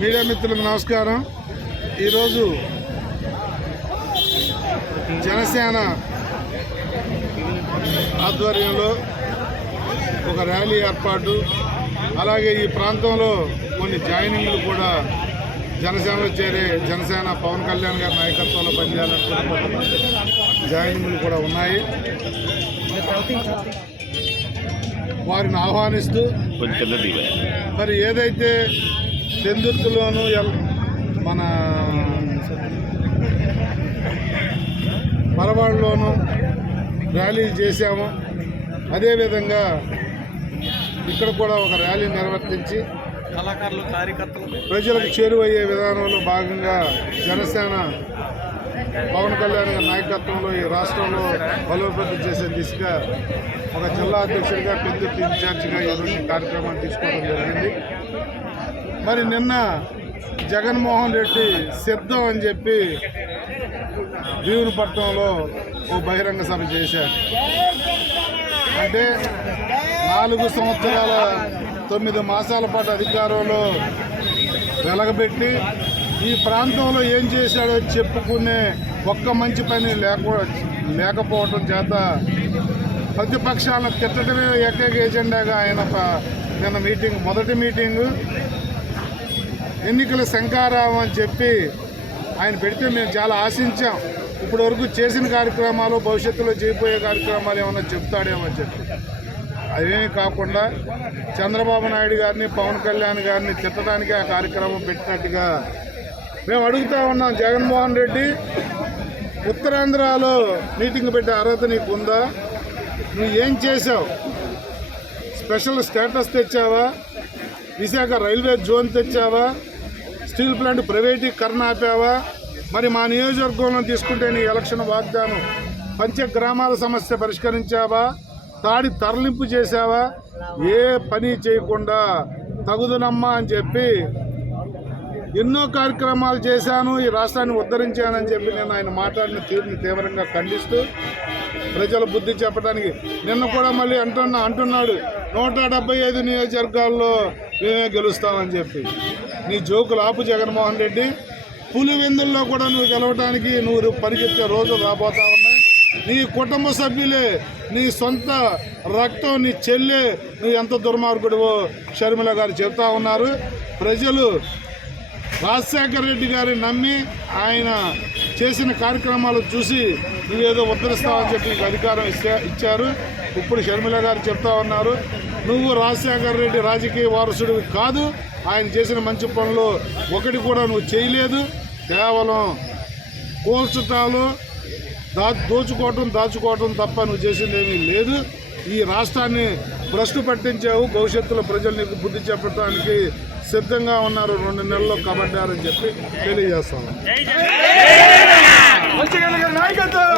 Media మిత్రులకు నమస్కారం. ఈరోజు జనసేన ఆధ్వర్యంలో ఒక ర్యాలీ ఏర్పాటు అలాగే ఈ ప్రాంతంలో కొన్ని జాయినింగ్లు కూడా జనసేనలో చేరే జనసేన పవన్ కళ్యాణ్ గారి నాయకత్వంలో పనిచేయాలనుకున్న కొంతమంది జాయినింగ్లు కూడా ఉన్నాయి. వారిని ఆహ్వానిస్తూ. మరి ఏదైతే చందుర్తిలోను ఎల్- మన పరవాడలోను ర్యాలీ చేశాము. అదేవిధంగా ఇక్కడ కూడా ఒక ర్యాలీ నిర్వర్తించి కళాకారులు కార్యకర్తలు. ప్రజలకు చేరువయ్యే విధానంలో భాగంగా జనసేన పవన్ కళ్యాణ్ నాయకత్వంలో ఈ రాష్ట్రంలో బలోపేతం చేసే దిశగా ఒక జిల్లా అధ్యక్షుడిగా పెద్దుర్తి ఇన్ఛార్జిగా ఈరోజు కార్యక్రమాన్ని తీసుకోవడం జరిగింది. మరి నిన్న జగన్మోహన్ రెడ్డి సిద్ధం అని చెప్పి భీమునిపట్నంలో ఓ బహిరంగ సభ చేశారు. అంటే నాలుగు సంవత్సరాల తొమ్మిది మాసాల పాటు అధికారంలో వెలగబెట్టి ఈ ప్రాంతంలో ఏం చేశాడో చెప్పుకునే ఒక్క మంచి పని లేక లేకపోవటం చేత ప్రతిపక్షాలను తిట్టడమే ఏకైక ఎజెండాగా ఆయన నిన్న మీటింగ్ మొదటి మీటింగు. ఎన్నికల శంకారావం అని చెప్పి ఆయన పెడితే మేము చాలా ఆశించాం. ఇప్పటి వరకు చేసిన కార్యక్రమాలు భవిష్యత్తులో చేయబోయే కార్యక్రమాలు ఏమైనా చెప్తాడేమో అని చెప్పి. అదేమీ కాకుండా చంద్రబాబు నాయుడు గారిని పవన్ కళ్యాణ్ గారిని తిట్టడానికి ఆ కార్యక్రమం పెట్టినట్టుగా మేము అడుగుతా ఉన్నాం. జగన్మోహన్ రెడ్డి ఉత్తరాంధ్రలో మీటింగ్ పెట్టే అర్హత నీకు ఉందా నువ్వు ఏం చేసావు స్పెషల్ స్టేటస్ తెచ్చావా? విశాఖ రైల్వే జోన్ తెచ్చావా? స్టీల్ ప్లాంట్ ప్రైవేటీకరణ ఆపావా? మరి మా నియోజకవర్గంలో తీసుకుంటే నీ ఎలక్షన్ వాగ్దానం. పంచ గ్రామాల సమస్య పరిష్కరించావా? తాడి తరలింపు చేశావా? ఏ పని చేయకుండా తగుదనమ్మా అని చెప్పి ఎన్నో కార్యక్రమాలు చేశాను ఈ రాష్ట్రాన్ని ఉద్ధరించానని చెప్పి నేను ఆయన మాట్లాడిన తీరుని తీవ్రంగా ఖండిస్తూ ప్రజల బుద్ధి చెప్పడానికి నిన్న కూడా మళ్ళీ అంటున్నా అంటున్నాడు. నూట డెబ్బై ఐదు నియోజకవర్గాల్లో మేమే గెలుస్తామని చెప్పి. నీ జోకులు ఆపు జగన్మోహన్ రెడ్డి. పులివెందుల్లో కూడా నువ్వు గెలవడానికి నువ్వు పరిగెత్తే రోజులు రాబోతా ఉన్నాయి. నీ కుటుంబ సభ్యులే నీ సొంత రక్తం నీ చెల్లె నువ్వు ఎంత దుర్మార్గుడివో షర్మిల గారు చెప్తా ఉన్నారు. ప్రజలు రాజశేఖర రెడ్డి గారిని నమ్మి ఆయన చేసిన కార్యక్రమాలు చూసి నువ్వేదో ఉద్ధరిస్తావని చెప్పి నీకు అధికారం ఇచ్చా ఇచ్చారు. ఇప్పుడు షర్మిల గారు చెప్తా ఉన్నారు. నువ్వు రాజశేఖర రెడ్డి రాజకీయ వారసుడివి కాదు. ఆయన చేసిన మంచి పనులు ఒకటి కూడా నువ్వు చేయలేదు. కేవలం కోల్చుతాలు దా దోచుకోవటం దాచుకోవటం తప్ప నువ్వు చేసింది ఏమీ లేదు. ఈ రాష్ట్రాన్ని భ్రష్టు పట్టించావు. భవిష్యత్తులో ప్రజలు నీకు బుద్ధి చెప్పడానికి సిద్ధంగా ఉన్నారు. రెండు నెలల్లో కబడ్డారని చెప్పి తెలియజేస్తాను. మంచిగా నాయకత్వం!